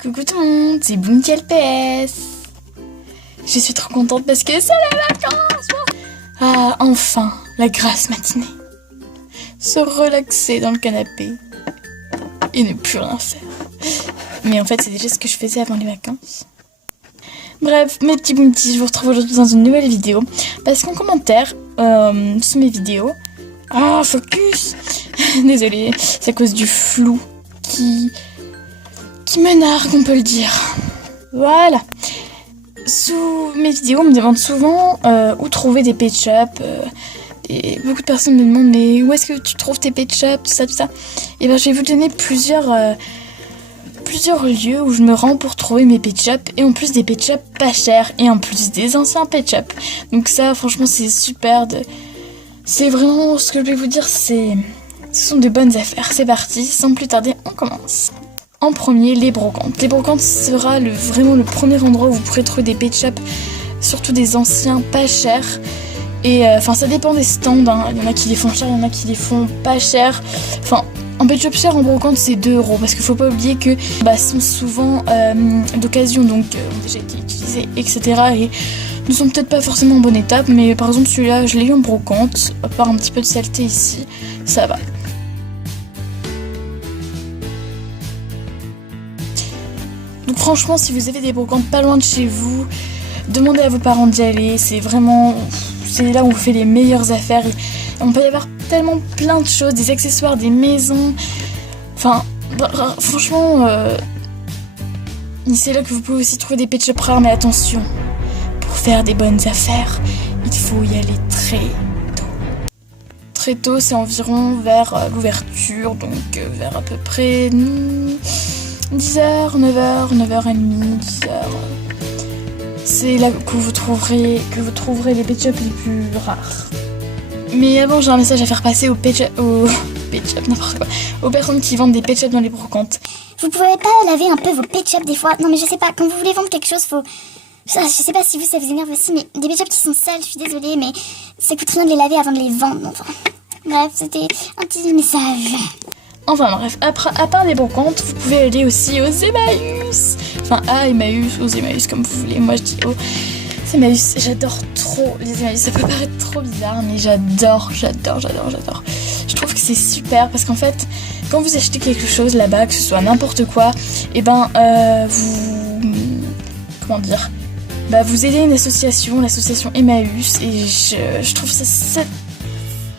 Coucou tout le monde, c'est Bounty LPS. Je suis trop contente parce que c'est les vacances. Ah, enfin, la grasse matinée. Se relaxer dans le canapé et ne plus rien faire. Mais en fait, c'est déjà ce que je faisais avant les vacances. Bref, mes petits Bounties, je vous retrouve aujourd'hui dans une nouvelle vidéo. Parce qu'en commentaire, sous mes vidéos... Ah, focus. Désolée, c'est à cause du flou qui me nargue, on peut le dire. Voilà. Sous mes vidéos, on me demande souvent où trouver des pet shops. Et beaucoup de personnes me demandent mais où est-ce que tu trouves tes pet shops, tout ça. Et ben je vais vous donner plusieurs lieux où je me rends pour trouver mes pet shops. Et en plus des pet shops pas chers. Et en plus des anciens pet shops. Donc ça, franchement, c'est super. C'est vraiment ce que je vais vous dire, ce sont de bonnes affaires. C'est parti, sans plus tarder, on commence. En premier, les brocantes. Les brocantes sera vraiment le premier endroit où vous pourrez trouver des pet shops, surtout des anciens pas chers. Et enfin, ça dépend des stands, hein. Il y en a qui les font cher, il y en a qui les font pas cher. Enfin, un pet shop cher en brocante, c'est 2 €. Parce qu'il faut pas oublier que sont souvent d'occasion, donc ont déjà été utilisés, etc. Et ne sont peut-être pas forcément en bonne étape, mais par exemple celui-là, je l'ai eu en brocante, à part un petit peu de saleté ici, ça va. Donc franchement, si vous avez des brocantes pas loin de chez vous, demandez à vos parents d'y aller, c'est là où on fait les meilleures affaires. Et on peut y avoir tellement plein de choses, des accessoires, des maisons, enfin, franchement, c'est là que vous pouvez aussi trouver des pet shops rares, mais attention, pour faire des bonnes affaires, il faut y aller très tôt. Très tôt, c'est environ vers l'ouverture, donc vers à peu près 10h, 9h, 9h30, 10h. C'est là que vous trouverez les pet shops les plus rares. Mais avant, j'ai un message à faire passer aux personnes qui vendent des pet shops dans les brocantes. Vous pouvez pas laver un peu vos pet shops des fois? Non mais je sais pas, quand vous voulez vendre quelque chose, faut... Je sais pas si ça vous énerve aussi, mais des pet shops qui sont sales, je suis désolée, mais ça coûte rien de les laver avant de les vendre. Enfin, bref, c'était un petit message. Enfin bref, à part les brocantes, vous pouvez aller aussi aux Emmaüs. Enfin à Emmaüs, aux Emmaüs comme vous voulez. Moi je dis aux Emmaüs, j'adore trop les Emmaüs. Ça peut paraître trop bizarre, mais j'adore. Je trouve que c'est super parce qu'en fait, quand vous achetez quelque chose là-bas, que ce soit n'importe quoi, et vous aidez une association, l'association Emmaüs, et je trouve ça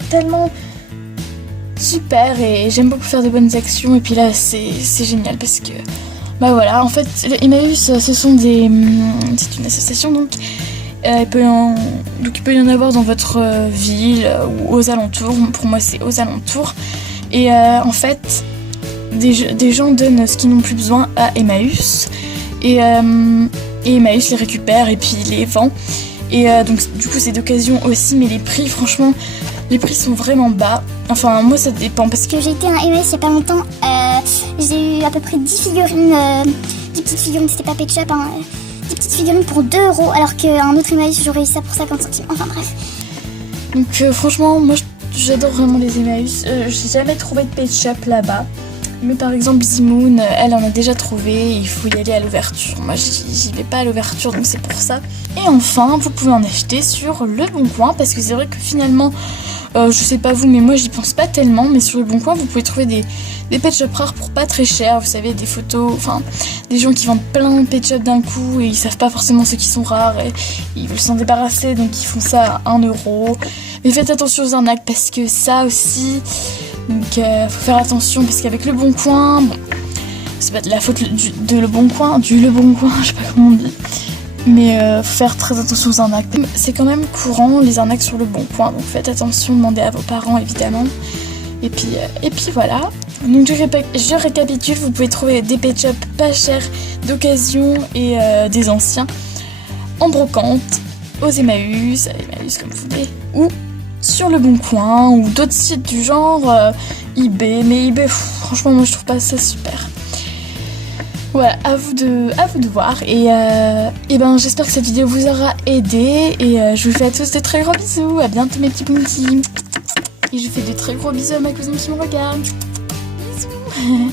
tellement super, et j'aime beaucoup faire de bonnes actions. Et puis là c'est génial parce que voilà, en fait Emmaüs c'est une association, donc il peut y en avoir dans votre ville ou aux alentours. Pour moi c'est aux alentours, et en fait des gens donnent ce qu'ils n'ont plus besoin à Emmaüs, et Emmaüs les récupère et puis les vend. Et donc du coup c'est d'occasion aussi, mais les prix, franchement, les prix sont vraiment bas. Enfin moi ça dépend parce que j'ai été à un Emmaüs il y a pas longtemps, j'ai eu à peu près 10 figurines, 10 petites figurines, c'était pas pet shop, hein, 10 petites figurines pour 2 € alors qu'un autre Emmaüs j'aurais eu ça pour 50 centimes, enfin bref. Donc franchement moi j'adore vraiment les Emmaüs, j'ai jamais trouvé de pet shop là-bas. Mais par exemple Zimoun, elle en a déjà trouvé, il faut y aller à l'ouverture. Moi j'y vais pas à l'ouverture, donc c'est pour ça. Et enfin, vous pouvez en acheter sur Le Bon Coin, parce que c'est vrai que finalement, je sais pas vous, mais moi j'y pense pas tellement. Mais sur Le Bon Coin, vous pouvez trouver des pet shops rares pour pas très cher. Vous savez, des photos, enfin des gens qui vendent plein de pet shops d'un coup et ils savent pas forcément ceux qui sont rares et ils veulent s'en débarrasser, donc ils font ça à 1 €. Mais faites attention aux arnaques, parce que ça aussi... Donc faut faire attention, parce qu'avec Le Bon Coin, c'est pas de la faute du Le Bon Coin, je sais pas comment on dit, mais faut faire très attention aux arnaques. C'est quand même courant les arnaques sur Le Bon Coin, donc faites attention, demandez à vos parents évidemment. Et puis voilà. Donc je récapitule, vous pouvez trouver des pet shops pas chers, d'occasion et des anciens en brocante, aux Emmaüs comme vous voulez, ou sur Le Bon Coin ou d'autres sites du genre eBay, mais eBay, franchement moi je trouve pas ça super. Voilà, à vous de voir, et j'espère que cette vidéo vous aura aidé, et je vous fais à tous de très gros bisous, à bientôt mes petits Bounty, et je fais de très gros bisous à ma cousine qui me regarde. Bisous.